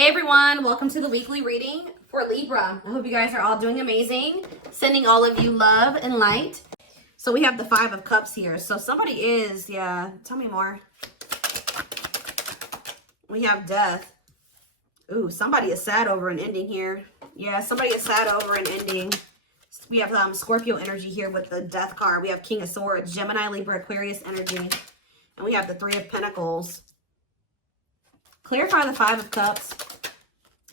Hey everyone, welcome to the weekly reading for Libra. I hope you guys are all doing amazing. Sending all of you love and light. So we have the Five of Cups here. So somebody is, tell me more. We have Death. Ooh, somebody is sad over an ending here. Yeah, somebody is sad over an ending. We have Scorpio energy here with the Death card. We have King of Swords, Gemini, Libra, Aquarius energy. And we have the Three of Pentacles. Clarify the Five of Cups,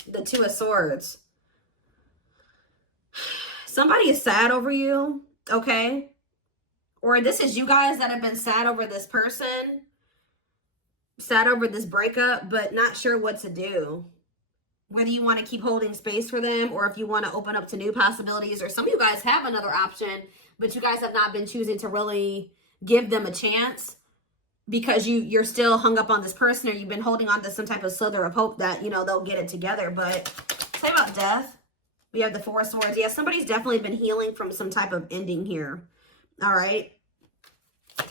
the Two of Swords. Somebody is sad over you, okay? Or this is you guys that have been sad over this person, sad over this breakup, but not sure what to do. Whether you want to keep holding space for them or if you want to open up to new possibilities, or some of you guys have another option, but you guys have not been choosing to really give them a chance. Because you're still hung up on this person, or you've been holding on to some type of slither of hope that, you know, they'll get it together. But say about Death, we have the Four of Swords. Yeah, somebody's definitely been healing from some type of ending here. All right.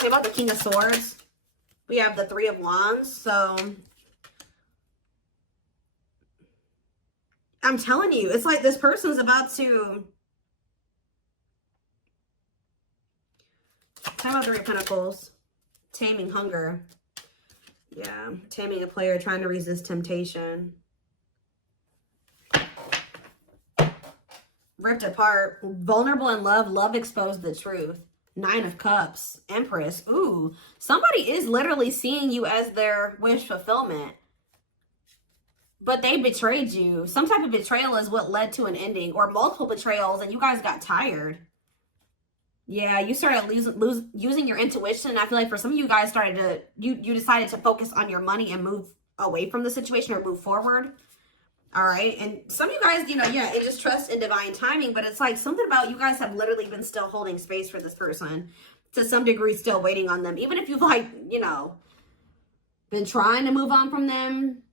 Say about the King of Swords, we have the Three of Wands. So I'm telling you, it's like this person's about to... Say about Three of Pentacles. Taming hunger. Yeah, taming a player, trying to resist temptation. Ripped apart. Vulnerable in love. Love exposed the truth. Nine of Cups. Empress. Ooh, somebody is literally seeing you as their wish fulfillment. But they betrayed you. Some type of betrayal is what led to an ending, or multiple betrayals, and you guys got tired. Yeah, you started using your intuition. I feel like for some of you guys started to, you decided to focus on your money and move away from the situation, or move forward. All right. And some of you guys, you know, yeah, it just trust in divine timing, but it's like something about you guys have literally been still holding space for this person to some degree, still waiting on them. Even if you've like, you know, been trying to move on from them.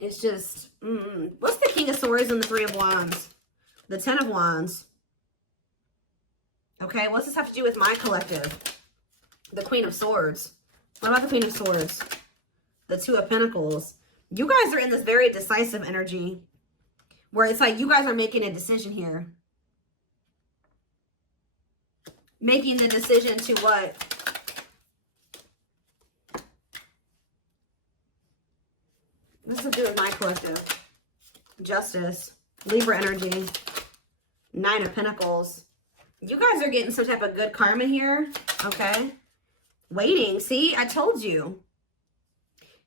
It's just, what's the King of Swords and the Three of Wands? The Ten of Wands. Okay, what's this have to do with my collective? The Queen of Swords. What about the Queen of Swords? The Two of Pentacles. You guys are in this very decisive energy where it's like you guys are making a decision here. Making the decision to what? This is to do with my collective. Justice. Libra energy. Nine of Pentacles. You guys are getting some type of good karma here, okay? Waiting. See, I told you.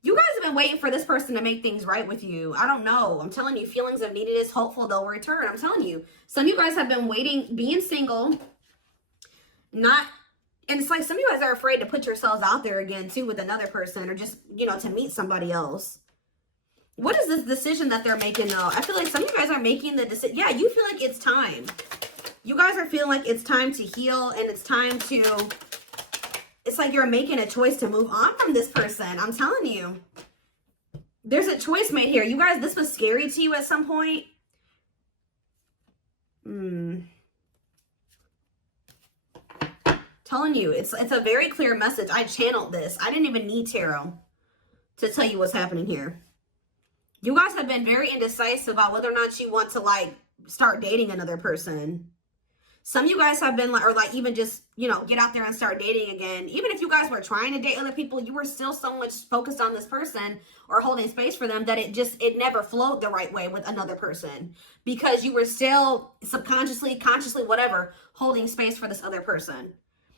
You guys have been waiting for this person to make things right with you. I don't know. I'm telling you, feelings of neediness, hopeful they'll return. I'm telling you. Some of you guys have been waiting, being single, and it's like some of you guys are afraid to put yourselves out there again, too, with another person, or just, you know, to meet somebody else. What is this decision that they're making, though? I feel like some of you guys are making the decision. Yeah, you feel like it's time. You guys are feeling like it's time to heal, and it's time to, it's like you're making a choice to move on from this person. I'm telling you. There's a choice made here. You guys, this was scary to you at some point. Telling you, it's a very clear message. I channeled this. I didn't even need tarot to tell you what's happening here. You guys have been very indecisive about whether or not you want to, like, start dating another person. Some of you guys have been like, or like even just, you know, get out there and start dating again. Even if you guys were trying to date other people, you were still so much focused on this person or holding space for them that it never flowed the right way with another person. Because you were still subconsciously, consciously, whatever, holding space for this other person.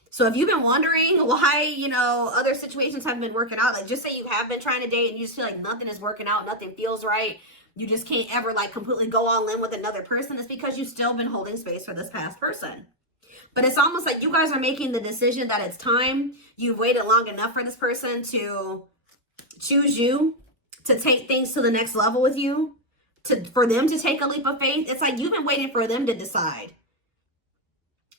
So if you've been wondering why, you know, other situations haven't been working out, like just say you have been trying to date and you just feel like nothing is working out, nothing feels right. You just can't ever like completely go all in with another person. It's because you've still been holding space for this past person. But it's almost like you guys are making the decision that it's time. You've waited long enough for this person to choose you, to take things to the next level with you, for them to take a leap of faith. It's like you've been waiting for them to decide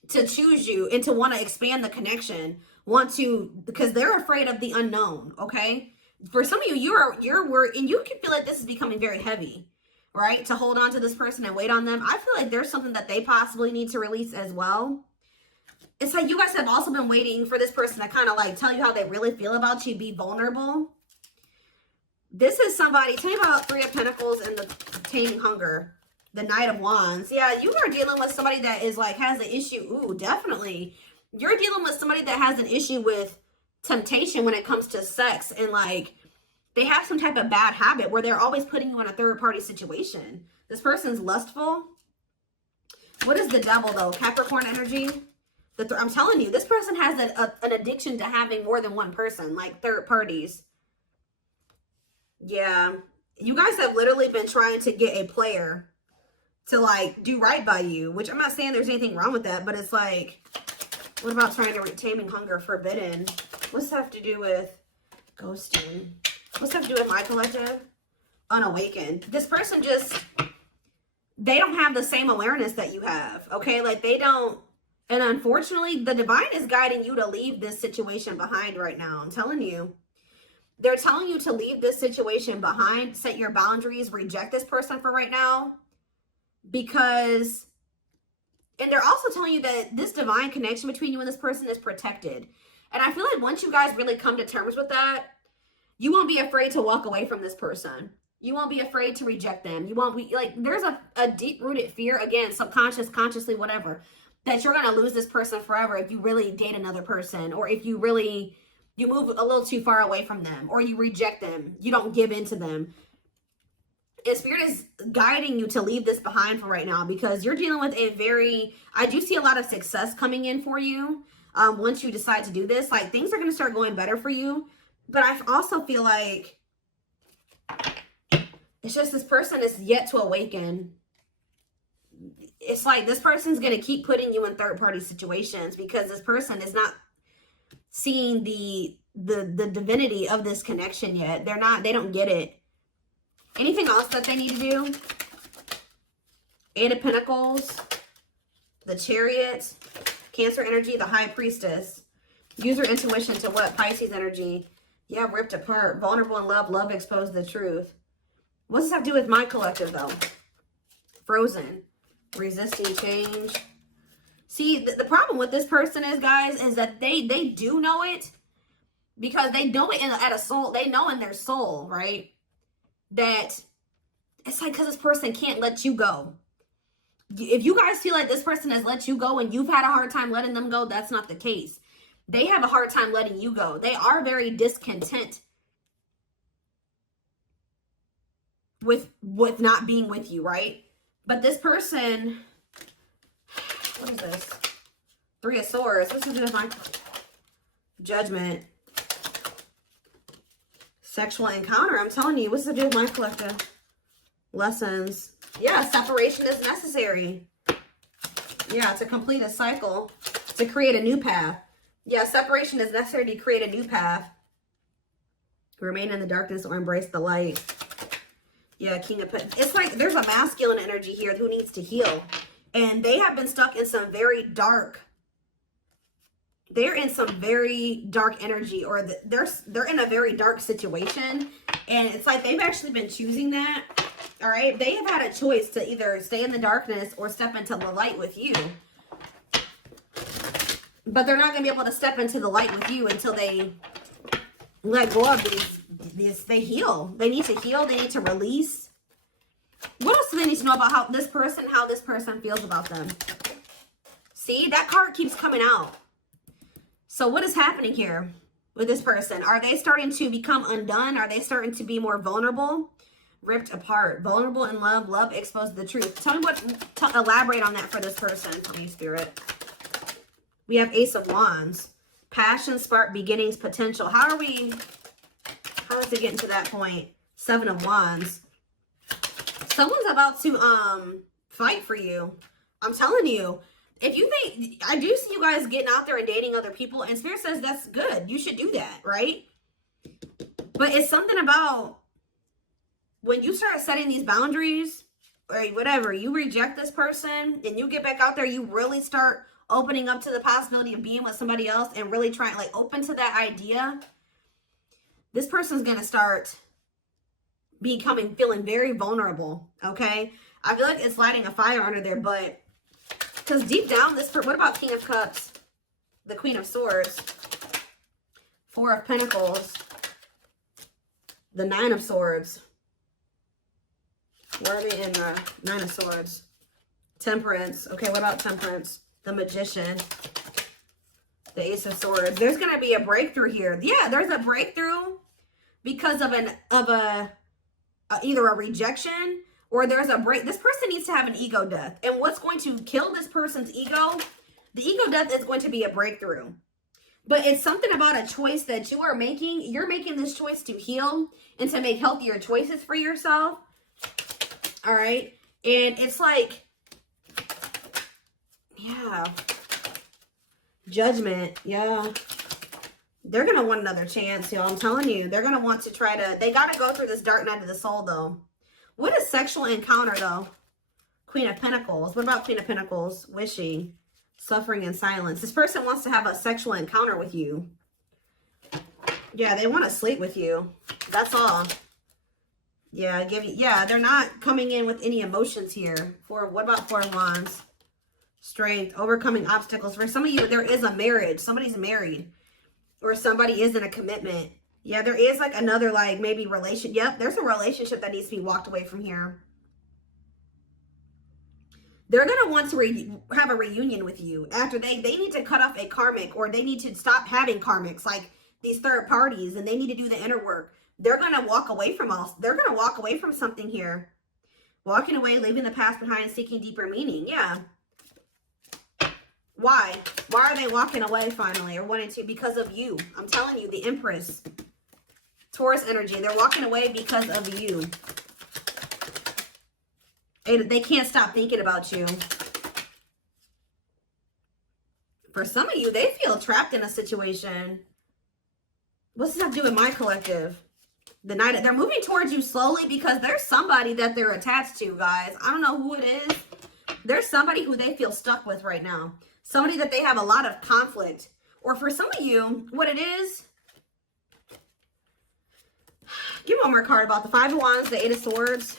to choose you and to want to expand the connection, because they're afraid of the unknown, okay? For some of you, you're worried, and you can feel like this is becoming very heavy, right? To hold on to this person and wait on them. I feel like there's something that they possibly need to release as well. It's like you guys have also been waiting for this person to kind of like tell you how they really feel about you, be vulnerable. This is somebody, tell me about Three of Pentacles and the Taming Hunger. The Knight of Wands. Yeah, you are dealing with somebody that is like, has an issue. Ooh, definitely. You're dealing with somebody that has an issue with temptation when it comes to sex. And like, they have some type of bad habit where they're always putting you in a third party situation. This person's lustful. What is the Devil though? Capricorn energy. I'm telling you, this person has an addiction to having more than one person, like third parties. Yeah. You guys have literally been trying to get a player to like do right by you, which I'm not saying there's anything wrong with that, but it's like, what about trying to Taming Hunger, Forbidden? What's that have to do with ghosting? What's that have to do with my collective? Unawakened. This person just, they don't have the same awareness that you have, okay? Like they don't, and unfortunately, the divine is guiding you to leave this situation behind right now. I'm telling you. They're telling you to leave this situation behind, set your boundaries, reject this person for right now. Because, and they're also telling you that this divine connection between you and this person is protected. And I feel like once you guys really come to terms with that, you won't be afraid to walk away from this person. You won't be afraid to reject them. You won't be, like, there's a deep-rooted fear, again, subconscious, consciously, whatever, that you're going to lose this person forever if you really date another person, or if you really, you move a little too far away from them, or you reject them, you don't give in to them. And Spirit is guiding you to leave this behind for right now, because you're dealing with a very, I do see a lot of success coming in for you. Once you decide to do this, like things are going to start going better for you. But I also feel like it's just this person is yet to awaken. It's like this person's going to keep putting you in third party situations because this person is not seeing the divinity of this connection yet. They don't get it. Anything else that they need to do? Eight of Pentacles, the Chariot, Cancer energy, the High Priestess. Use your intuition to what? Pisces energy. Yeah, ripped apart. Vulnerable in love. Love exposed the truth. What does that have to do with my collective, though? Frozen. Resisting change. See, the problem with this person is, guys, is that they do know it. Because they know it at a soul. They know in their soul, right? That it's like because this person can't let you go. If you guys feel like this person has let you go and you've had a hard time letting them go, that's not the case. They have a hard time letting you go. They are very discontent with not being with you, right? But this person, what is this? Three of Swords. What's going to do with my Judgment? Sexual encounter. I'm telling you, what's to do with my collective? Lessons. Yeah, separation is necessary. Yeah, to complete a cycle, to create a new path. Yeah, separation is necessary to create a new path. Remain in the darkness or embrace the light. Yeah, King of Pentacles. It's like there's a masculine energy here who needs to heal. And they have been stuck in some very dark, they're in some very dark energy, or they're in a very dark situation. And it's like they've actually been choosing that. All right. They have had a choice to either stay in the darkness or step into the light with you. But they're not going to be able to step into the light with you until they let go of these, they heal. They need to heal. They need to release. What else do they need to know about how this person feels about them? See, that card keeps coming out. So what is happening here with this person? Are they starting to become undone? Are they starting to be more vulnerable? Ripped apart. Vulnerable in love. Love exposed to the truth. Tell me elaborate on that for this person, for me, Spirit. We have Ace of Wands. Passion, spark, beginnings, potential. How is it getting to that point? Seven of Wands. Someone's about to fight for you. I'm telling you. If you think, I do see you guys getting out there and dating other people, and Spirit says that's good. You should do that, right? But it's something about when you start setting these boundaries, or whatever, you reject this person, and you get back out there, you really start opening up to the possibility of being with somebody else and really trying, like, open to that idea. This person's going to start feeling very vulnerable, okay? I feel like it's lighting a fire under there, but because deep down, what about King of Cups? The Queen of Swords. Four of Pentacles. The Nine of Swords. Where are they in the Nine of Swords? Temperance. Okay, what about Temperance? The Magician. The Ace of Swords. There's going to be a breakthrough here. Yeah, there's a breakthrough because of either a rejection or there's a break. This person needs to have an ego death. And what's going to kill this person's ego? The ego death is going to be a breakthrough. But it's something about a choice that you are making. You're making this choice to heal and to make healthier choices for yourself. All right. And it's like, yeah. Judgment. Yeah. They're going to want another chance, y'all. I'm telling you. They're going to want to try to, they got to go through this dark night of the soul, though. What is sexual encounter, though? Queen of Pentacles. What about Queen of Pentacles? Wishing. Suffering and silence. This person wants to have a sexual encounter with you. Yeah, they want to sleep with you. That's all. Yeah, yeah, they're not coming in with any emotions here. What about Four of Wands? Strength, overcoming obstacles. For some of you, there is a marriage. Somebody's married. Or somebody is in a commitment. Yeah, there is like another like maybe relation. Yep, there's a relationship that needs to be walked away from here. They're going to want to have a reunion with you after they need to cut off a karmic, or they need to stop having karmics like these third parties, and they need to do the inner work. They're going to walk away from they're going to walk away from something here. Walking away, leaving the past behind, seeking deeper meaning. Yeah. Why? Why are they walking away finally or wanting to? Because of you. I'm telling you, the Empress. Taurus energy. They're walking away because of you. They can't stop thinking about you. For some of you, they feel trapped in a situation. What's this have to do with my collective? They're moving towards you slowly because there's somebody that they're attached to, guys. I don't know who it is. There's somebody who they feel stuck with right now. Somebody that they have a lot of conflict. Or for some of you, what it is. Give one more card about the Five of Wands, the Eight of Swords.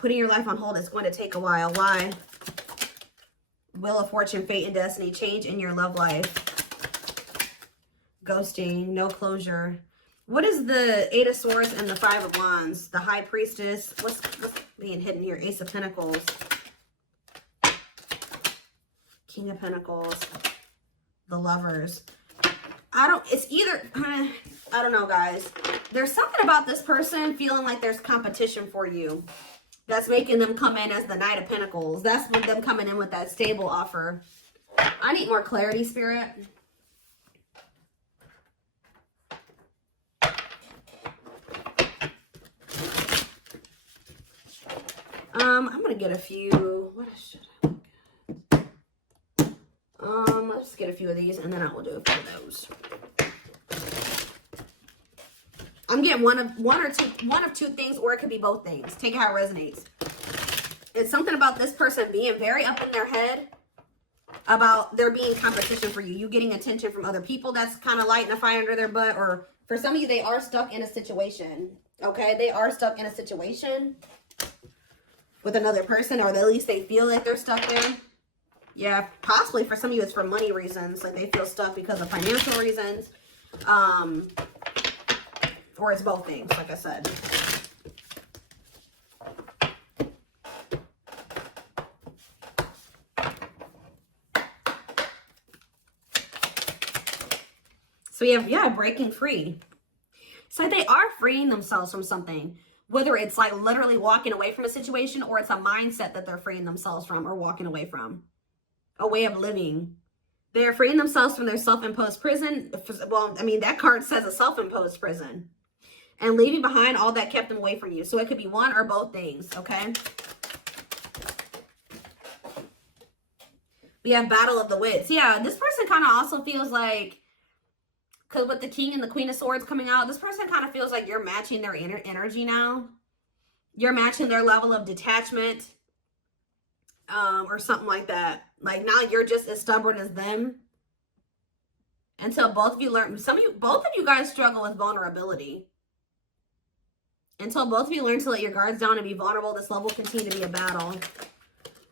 Putting your life on hold is going to take a while. Why? Wheel of Fortune, fate and destiny, change in your love life. Ghosting, no closure. What is the Eight of Swords and the Five of Wands? The High Priestess. What's being hidden here? Ace of Pentacles. King of Pentacles. The Lovers. It's either, I don't know, guys. There's something about this person feeling like there's competition for you. That's making them come in as the Knight of Pentacles. That's with them coming in with that stable offer. I need more clarity, Spirit. I'm going to get a few. What should I look at? Let's get a few of these and then I will do a few of those. I'm getting one of two things, or it could be both things. Take it how it resonates. It's something about this person being very up in their head about there being competition for you. You getting attention from other people that's kind of lighting a fire under their butt. Or for some of you, they are stuck in a situation. Okay? They are stuck in a situation with another person, or at least they feel like they're stuck there. Yeah, possibly for some of you, it's for money reasons. Like they feel stuck because of financial reasons. Or it's both things, like I said. So we have, yeah, breaking free. So they are freeing themselves from something. Whether it's like literally walking away from a situation, or it's a mindset that they're freeing themselves from or walking away from. A way of living. They're freeing themselves from their self-imposed prison. Well, I mean, that card says a self-imposed prison. And leaving behind all that kept them away from you. So it could be one or both things, okay? We have Battle of the Wits. Yeah, this person kind of also feels like, because with the King and the Queen of Swords coming out, this person kind of feels like you're matching their energy now. You're matching their level of detachment. Or something like that. Like now you're just as stubborn as them. Until both of you learn, both of you guys struggle with vulnerability. Until both of you learn to let your guards down and be vulnerable, this love will continue to be a battle.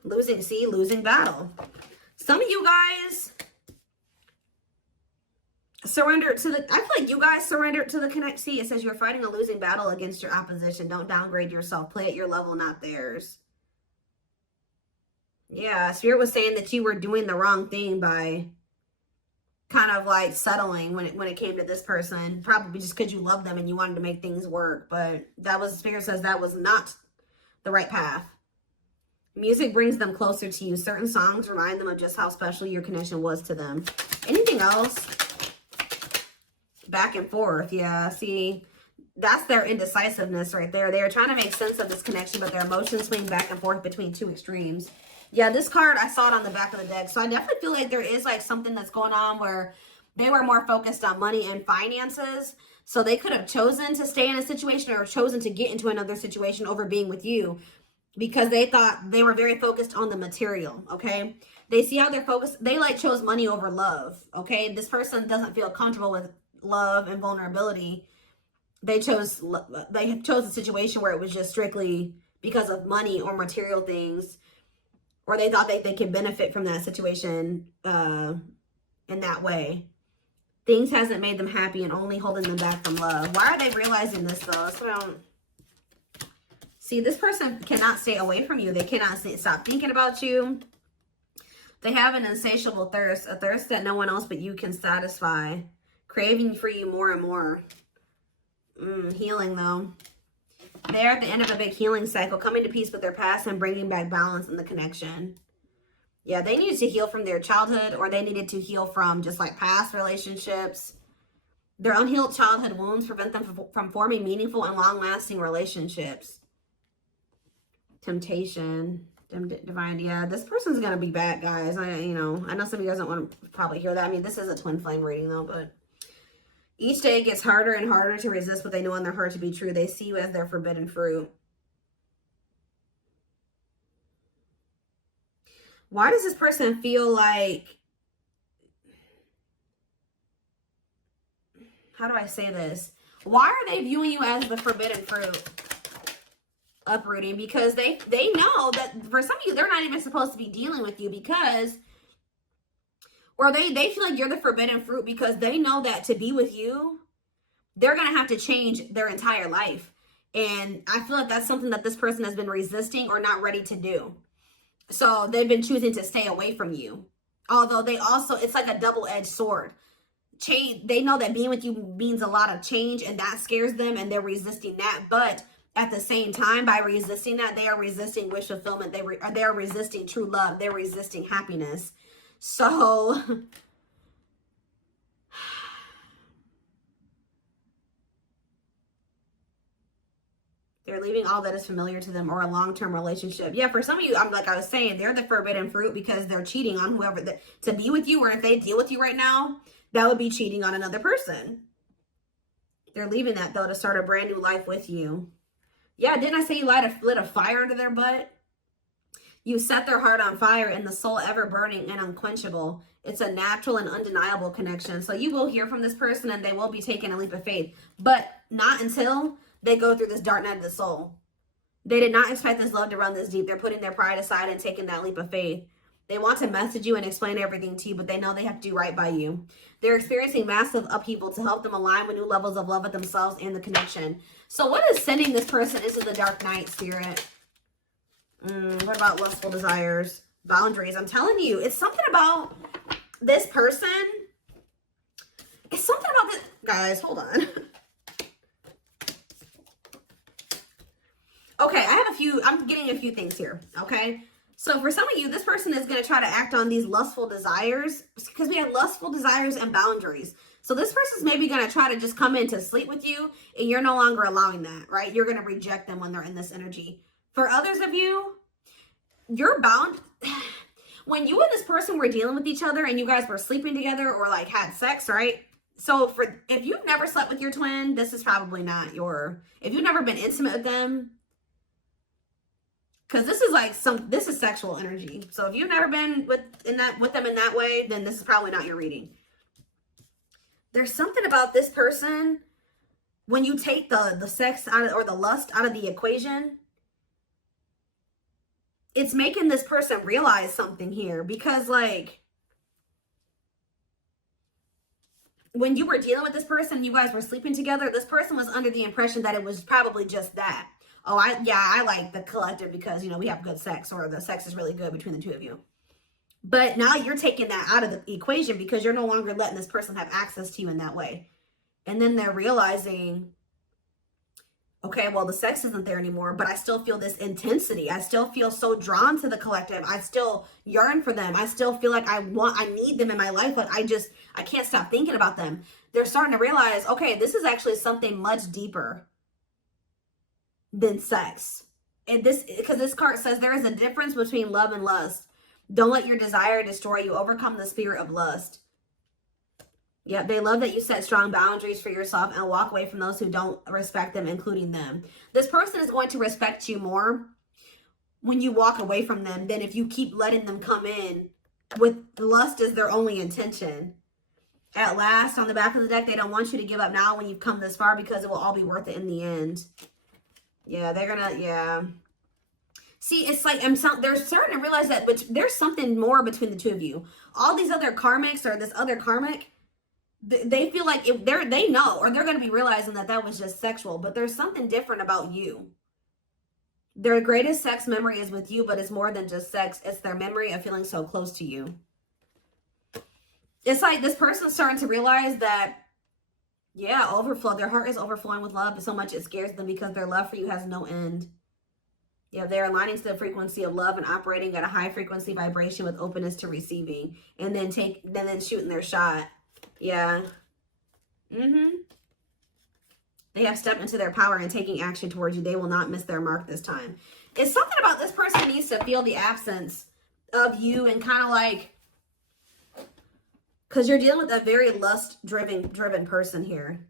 Losing battle. Some of you guys Surrender to the, I feel like you guys surrendered to the connect. See, it says you're fighting a losing battle against your opposition. Don't downgrade yourself. Play at your level, not theirs. Yeah, Spirit was saying that you were doing the wrong thing by kind of like settling when it came to this person, probably just because you love them and you wanted to make things work. But that was, Spirit says that was not the right path. Music brings them closer to you. Certain songs remind them of just how special your connection was to them. Anything else? Back and forth. Yeah, see, that's their indecisiveness right there. They are trying to make sense of this connection, but their emotions swing back and forth between two extremes. Yeah, this card, I saw it on the back of the deck. So I definitely feel like there is like something that's going on where they were more focused on money and finances. So they could have chosen to stay in a situation or chosen to get into another situation over being with you because they thought they were very focused on the material, okay? They see how they're focused. They like chose money over love, okay? This person doesn't feel comfortable with love and vulnerability. They chose a situation where it was just strictly because of money or material things, or they thought they could benefit from that situation in that way. Things hasn't made them happy and only holding them back from love. Why are they realizing this though? That's what I don't see. This person cannot stay away from you. They cannot stop thinking about you. They have an insatiable thirst, a thirst that no one else but you can satisfy, craving for you more and more. Healing though. They're at the end of a big healing cycle, coming to peace with their past and bringing back balance in the connection. Yeah, they needed to heal from their childhood, or they needed to heal from just like past relationships. Their unhealed childhood wounds prevent them from forming meaningful and long-lasting relationships. Temptation, divine. Yeah, this person's gonna be back, guys. I know some of you guys don't want to probably hear that. I mean, this is a twin flame reading though, but each day it gets harder and harder to resist what they know in their heart to be true. They see you as their forbidden fruit. Why does this person feel like, how do I say this? Why are they viewing you as the forbidden fruit? Uprooting, because they know that for some of you, they're not even supposed to be dealing with you because, or they feel like you're the forbidden fruit because they know that to be with you, they're going to have to change their entire life. And I feel like that's something that this person has been resisting or not ready to do. So they've been choosing to stay away from you. Although they also, it's like a double-edged sword. Change, they know that being with you means a lot of change and that scares them and they're resisting that. But at the same time, by resisting that, they are resisting wish fulfillment. They are resisting true love. They're resisting happiness. So they're leaving all that is familiar to them or a long-term relationship. Yeah, for some of you, like I was saying, they're the forbidden fruit because they're cheating on whoever to be with you, or if they deal with you right now, that would be cheating on another person. They're leaving that though to start a brand new life with you. Yeah, didn't I say you lit a fire under their butt? You set their heart on fire and the soul ever burning and unquenchable. It's a natural and undeniable connection. So you will hear from this person and they will be taking a leap of faith, but not until they go through this dark night of the soul. They did not expect this love to run this deep. They're putting their pride aside and taking that leap of faith. They want to message you and explain everything to you, but they know they have to do right by you. They're experiencing massive upheaval to help them align with new levels of love with themselves and the connection. So what is sending this person into the dark night, Spirit? What about lustful desires? Boundaries. I'm telling you, it's something about this person. It's something about this. Guys, hold on. Okay, I'm getting a few things here, okay? So for some of you, this person is going to try to act on these lustful desires because we have lustful desires and boundaries. So this person's maybe going to try to just come in to sleep with you and you're no longer allowing that, right? You're going to reject them when they're in this energy. For others of you, you're bound. When you and this person were dealing with each other and you guys were sleeping together or like had sex, right? So if you've never slept with your twin, this is probably not if you've never been intimate with them, because this is like this is sexual energy. So if you've never been with them in that way, then this is probably not your reading. There's something about this person when you take the sex out of, or the lust out of the equation, it's making this person realize something here because like when you were dealing with this person, you guys were sleeping together, this person was under the impression that it was probably just that. Oh, I like the collective because, you know, we have good sex, or the sex is really good between the two of you. But now you're taking that out of the equation because you're no longer letting this person have access to you in that way. And then they're realizing, okay, well, the sex isn't there anymore, but I still feel this intensity. I still feel so drawn to the collective. I still yearn for them. I still feel like I need them in my life, but I can't stop thinking about them. They're starting to realize, okay, this is actually something much deeper than sex. And because this card says there is a difference between love and lust. Don't let your desire destroy you. Overcome the spirit of lust. Yeah, they love that you set strong boundaries for yourself and walk away from those who don't respect them, including them. This person is going to respect you more when you walk away from them than if you keep letting them come in with lust as their only intention. At last, on the back of the deck, they don't want you to give up now when you've come this far because it will all be worth it in the end. Yeah, they're gonna, yeah. See, it's like they're starting to realize that there's something more between the two of you. All these other karmics or this other karmic, they feel like they know, or they're going to be realizing that that was just sexual, but there's something different about you. Their greatest sex memory is with you, but it's more than just sex. It's their memory of feeling so close to you. It's like this person's starting to realize that, yeah, overflow. Their heart is overflowing with love so much it scares them because their love for you has no end. Yeah, they're aligning to the frequency of love and operating at a high frequency vibration with openness to receiving, and then shooting their shot. Yeah. They have stepped into their power and taking action towards you. They will not miss their mark this time. It's something about this person needs to feel the absence of you and kind of like, because you're dealing with a very lust-driven person here.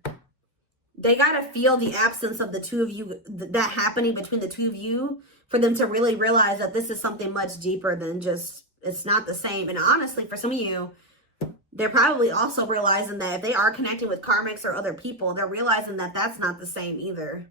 They got to feel the absence of the two of you, that happening between the two of you, for them to really realize that this is something much deeper than just, it's not the same. And honestly, for some of you, they're probably also realizing that if they are connecting with karmics or other people, they're realizing that that's not the same either.